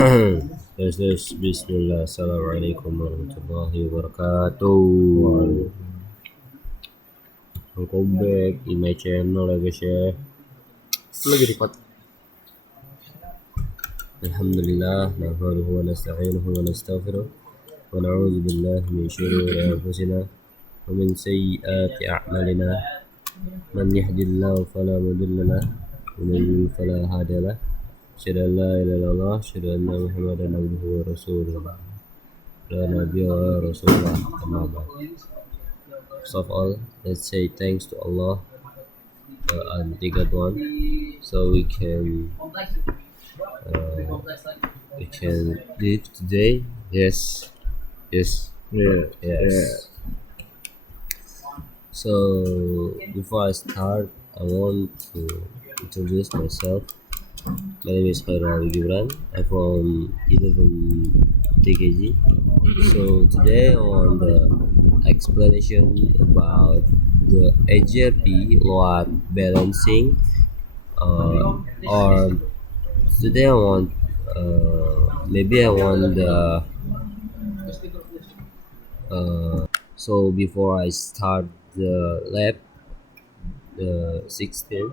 Terus Bismillah. Assalamualaikum warahmatullahi wabarakatuh. Welcome back in my channel ya guys ya. Lagi record. Alhamdulillah. Nahmaduhu wa nasta'inuhu wa nastaghfiruh. Wa na'udzu billahi min shururi anfusina wa min sayyiati a'malina. Man yahdihillahu fala mudilla lahu wa man yudlil fala hadiya lahu. Asyhadu an la ilaha illallah, asyhadu anna Muhammadan abduhu wa rasuluh. La nabiyya wa rasulullah. Amma ba'd. First of all, let's say thanks to Allah, the Almighty One, so we can live today. Yes, yes, Yeah. yes. So before I start, I want to introduce myself. My name is Khairul Gibran. I'm from 11 TKG. So today on the explanation about the AGRP load balancing, or today I want maybe I want the so before I start the lab, the 16,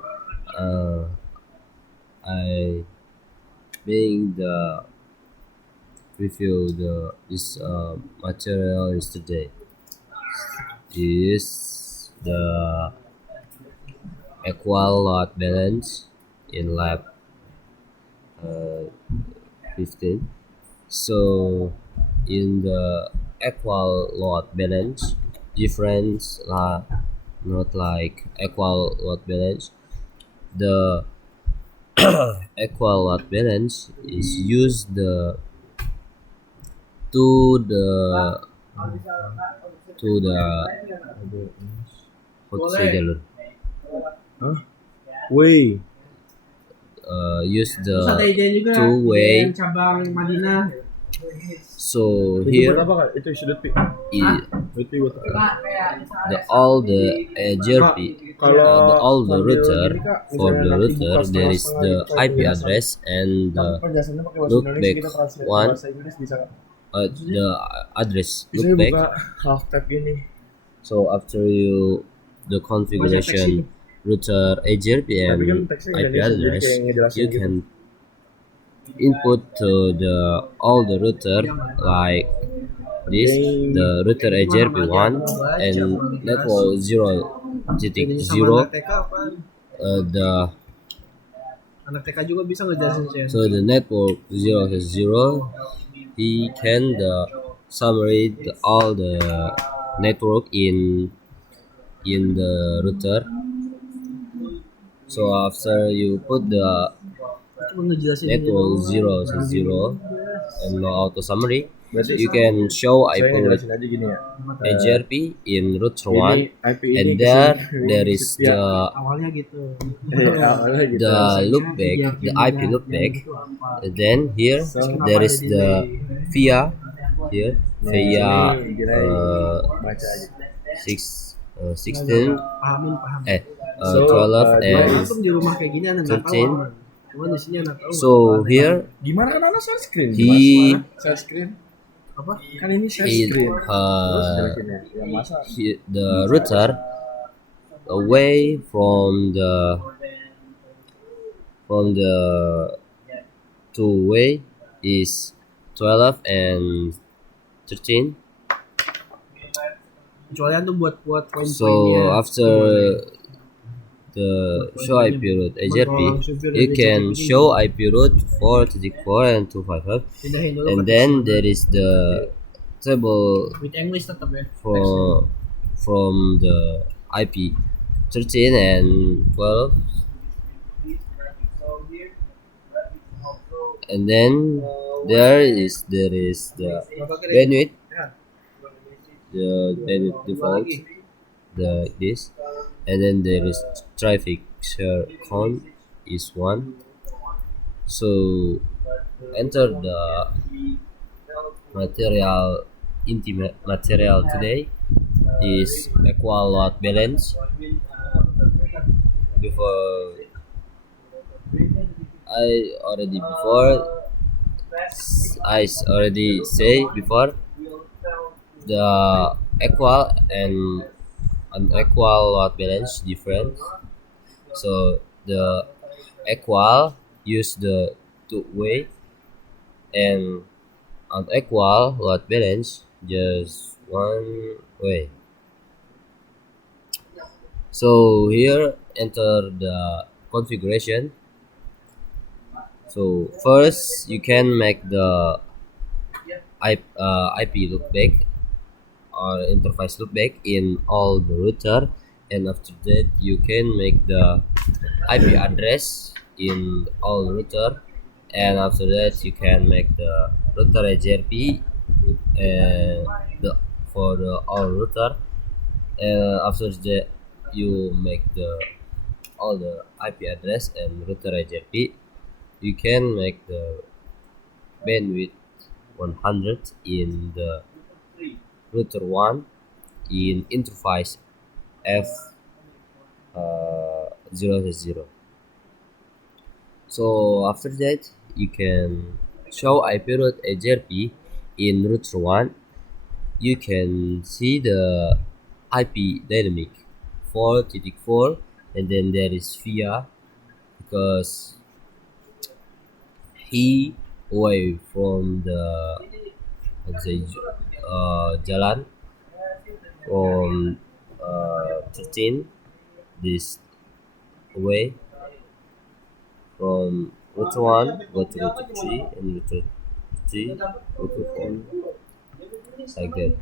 I being the review this material yesterday is the equal load balance in lab 15. So in the equal load balance difference, not like equal load balance, the equal load balance is used to the how to say Jalur, Way. use the Terus two-way. cabang Madinah. So Itu here buat apa kak? Itu sudut pi. Sudut pi buat apa? all the AGRP, all the router, for the router there is the IP address and the Penjelasannya pakai bahasa look Indonesia, back kita translate one, bahasa Inggris bisa kak? the address Bisa look buka back. half tab gini. So after you the configuration router AGRP Tapi kan and teksnya IP Indonesia, jadi address, kayak ngejelasin you gitu. can input to all the router like this, the router AGRP1 and network 0.0, the Anak TK juga bisa ngejelasin saya. so the network 0.0, he can the summary all the network in the router. So after you put the Cuma ngejelasin network 0.0 and no auto summary, Berarti you can show saya IP route ngejelasin aja gini ya. AGRP in router 1, Ini IP ini and kesini, there is ya. the awalnya gitu. Awalnya gitu. the loopback, the IP loopback. And then here there is the via here via Baca aja. 16 Paham. 12 dia and Langsung di rumah kayak gini anak nggak tahu. 13. aman. Cuma di sini anak tahu. So here Gimana kan anak share screen? He- Share screen. apa? Kan ini share in screen. Terus jelasin ya. Ya masa the router away from the two-way is 12 and 13. Kecuali tuh buat So after the show IP route AGRP, you can show IP route 4.4 and 255, pindahin dulu and ke then teks. there is the table with English tetap ya. from the IP 13 and 12, and then there is the bandwidth, the bandwidth default, this, and then there is traffic share count is 1. So enter the material intimate material today is equal load balance. Before I already say before, the equal and unequal load balance different. So the equal use the two-way, and unequal load balance just one way. So here enter the configuration. So first you can make the IP loopback or interface loopback in all the router, and after that you can make the IP address in all router, and after that you can make the router HRP the for the all router, and after that you make the all the IP address and router HRP. You can make the bandwidth 100 in the router 1 in interface F 0 So after that you can show IP route HRP in router 1. You can see the IP dynamic 4.4, and then there is via, because he away from the, let's say, jalan from 13 this away from route 1 go to route 3, and route 3 go to 4, like that.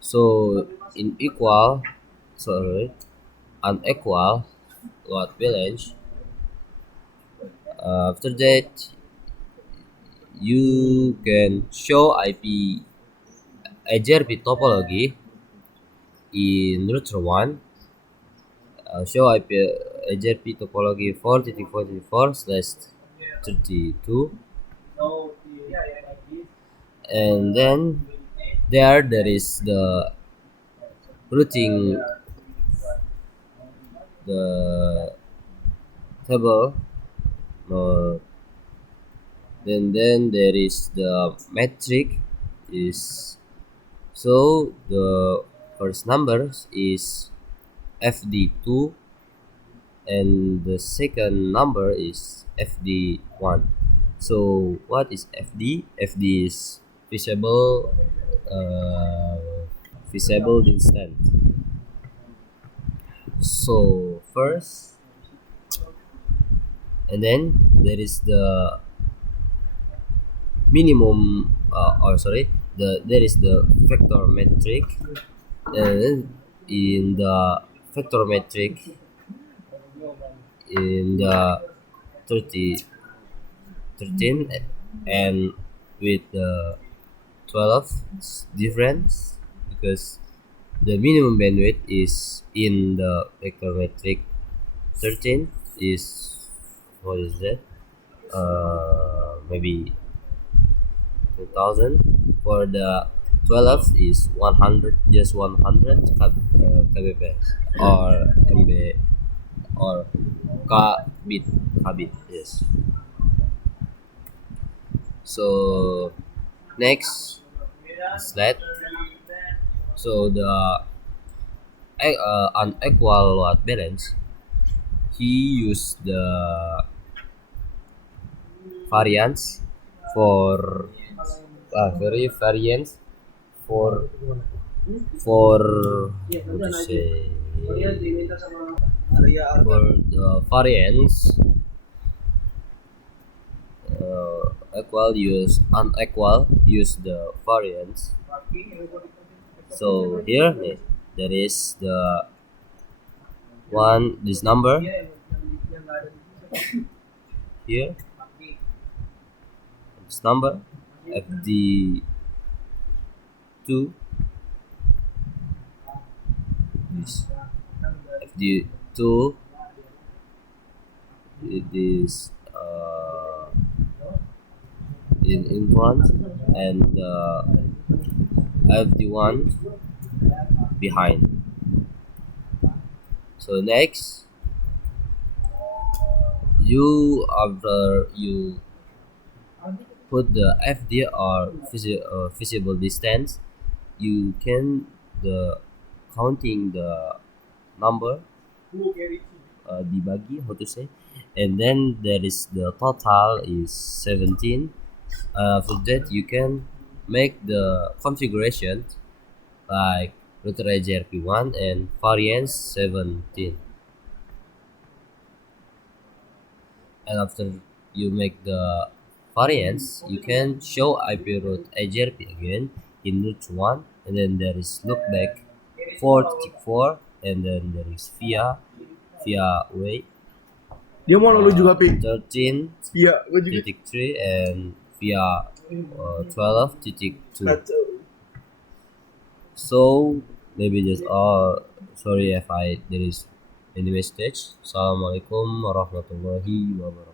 So in equal, sorry, unequal load balance, after that you can show IP HRP topology in router 1. Show IP HRP topology 4.4.4/32, and then there is the routing, the table, then there is the metric is, so the first number is FD2 and the second number is FD1. So what is FD? FD is visible distance. So first, and then there is the minimum, there is the vector metric, and in the vector metric in the 13, and with the 12 difference, because the minimum bandwidth is in the vector metric 13 is, what is that, maybe 2000. For the 12 is 100, just 100 kbps or MB or kbit, yes. So next slide. So the unequal load balance, he used the variance for variance for what to say, for the variance equal use unequal use the variance. So here there is the one, this number here, this number FD2, this FD2, it is in front, and FD1 behind. So next, after you put the FD or visible distance. You can the counting the number dibagi, how to say, and then there is the total is 17. After that you can make the configuration like router IGRP1 and variance 17. And after you make the variants, you can show IP route IGRP again in route 1, and then there is loopback 4.4, and then there is via way Dia mau lalu juga, Pi. 13.3 Iya, gue juga. and via 12.2. So maybe just sorry if there is any mistake. Assalamualaikum warahmatullahi wabarakatuh.